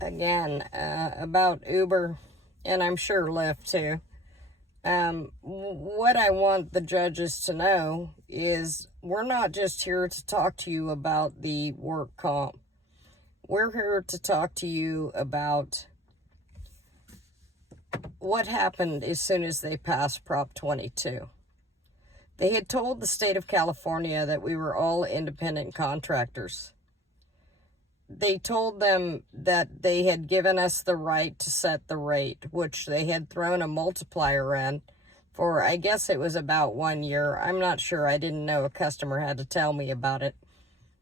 again about Uber, and I'm sure Lyft too. What I want the judges to know is we're not just here to talk to you about the work comp. We're here to talk to you about what happened as soon as they passed Prop 22. They had told the state of California that we were all independent contractors. They told them that they had given us the right to set the rate, which they had thrown a multiplier in for, I guess it was about 1 year. I'm not sure. I didn't know. A customer had to tell me about it.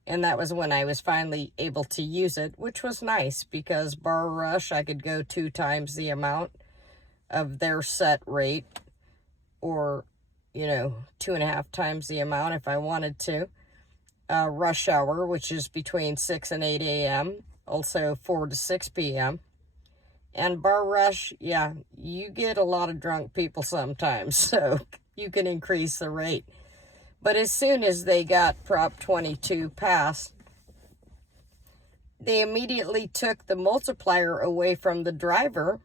And that was when I was finally able to use it, which was nice because Bar Rush, I could go 2 times the amount of their set rate, or 2.5 times the amount if I wanted to. Rush hour, which is between 6 and 8 a.m., also 4 to 6 p.m. And Bar Rush, yeah, you get a lot of drunk people sometimes, so you can increase the rate. But as soon as they got Prop 22 passed, they immediately took the multiplier away from the driver,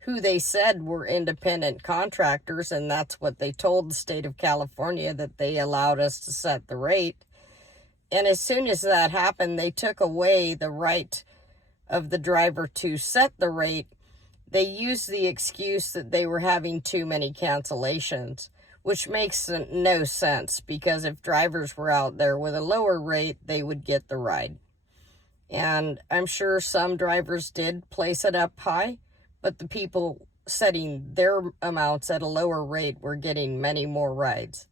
who they said were independent contractors, and that's what they told the state of California, that they allowed us to set the rate. And as soon as that happened, they took away the right of the driver to set the rate. They used the excuse that they were having too many cancellations, which makes no sense, because if drivers were out there with a lower rate, they would get the ride. And I'm sure some drivers did place it up high, but the people setting their amounts at a lower rate were getting many more rides.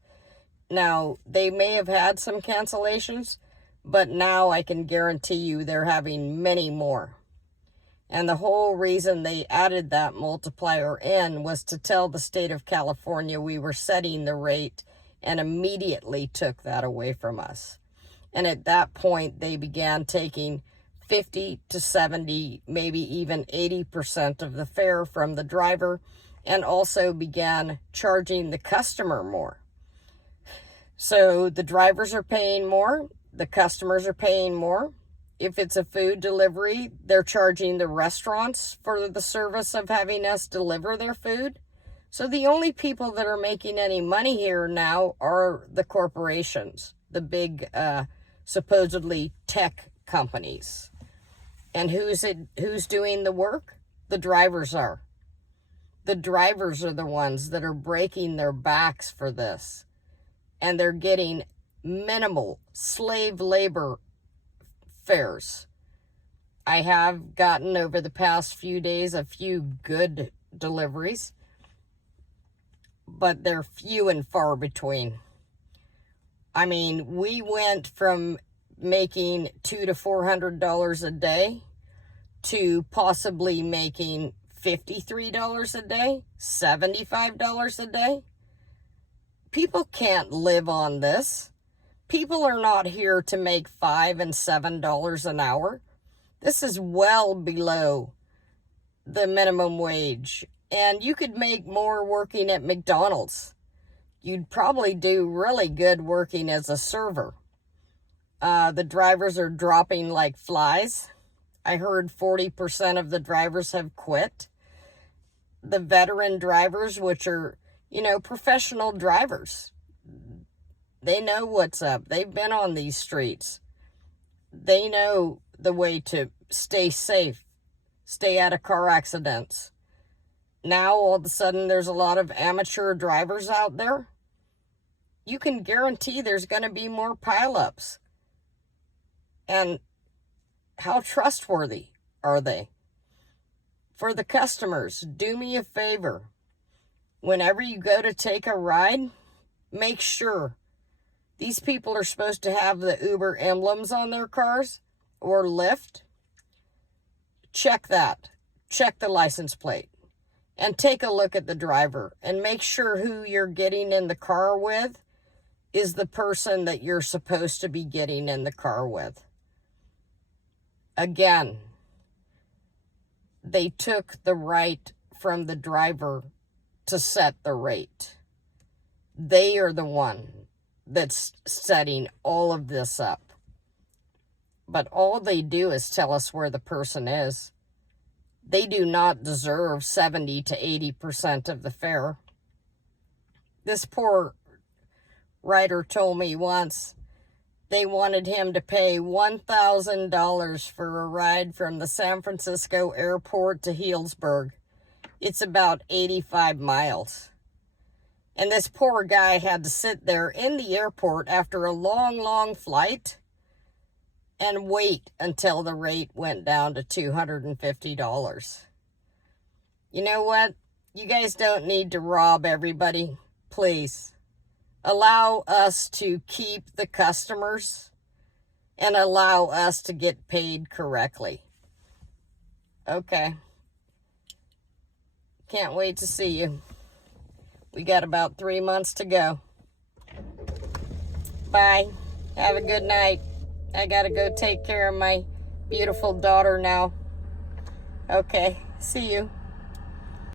Now, they may have had some cancellations, but now I can guarantee you they're having many more. And the whole reason they added that multiplier in was to tell the state of California we were setting the rate, and immediately took that away from us. And at that point, they began taking 50 to 70, maybe even 80% of the fare from the driver, and also began charging the customer more. So the drivers are paying more, the customers are paying more. If it's a food delivery, they're charging the restaurants for the service of having us deliver their food. So the only people that are making any money here now are the corporations, the big supposedly tech companies. And who's doing the work? The drivers are. The drivers are the ones that are breaking their backs for this. And they're getting minimal slave labor fares. I have gotten over the past few days a few good deliveries, but they're few and far between. I mean, we went from making $200 to $400 a day to possibly making $53 a day, $75 a day. People can't live on this. People are not here to make $5 and $7 an hour. This is well below the minimum wage. And you could make more working at McDonald's. You'd probably do really good working as a server. The drivers are dropping like flies. I heard 40% of the drivers have quit. The veteran drivers, which are professional drivers, they know what's up. They've been on these streets. They know the way to stay safe, stay out of car accidents. Now, all of a sudden, there's a lot of amateur drivers out there. You can guarantee there's going to be more pileups. And how trustworthy are they? For the customers, do me a favor. Whenever you go to take a ride, make sure these people are supposed to have the Uber emblems on their cars or Lyft. Check that. Check the license plate. And take a look at the driver. And make sure who you're getting in the car with is the person that you're supposed to be getting in the car with. Again, they took the right from the driver to set the rate. They are the one that's setting all of this up. But all they do is tell us where the person is. they do not deserve 70 to 80% of the fare. This poor writer told me once they wanted him to pay $1,000 for a ride from the San Francisco airport to Healdsburg. It's about 85 miles. And this poor guy had to sit there in the airport after a long, long flight and wait until the rate went down to $250. You know what? You guys don't need to rob everybody. Please. Allow us to keep the customers and allow us to get paid correctly. Okay. Can't wait to see you. We got about 3 months to go. Bye. Have a good night. I gotta go take care of my beautiful daughter now. Okay. See you.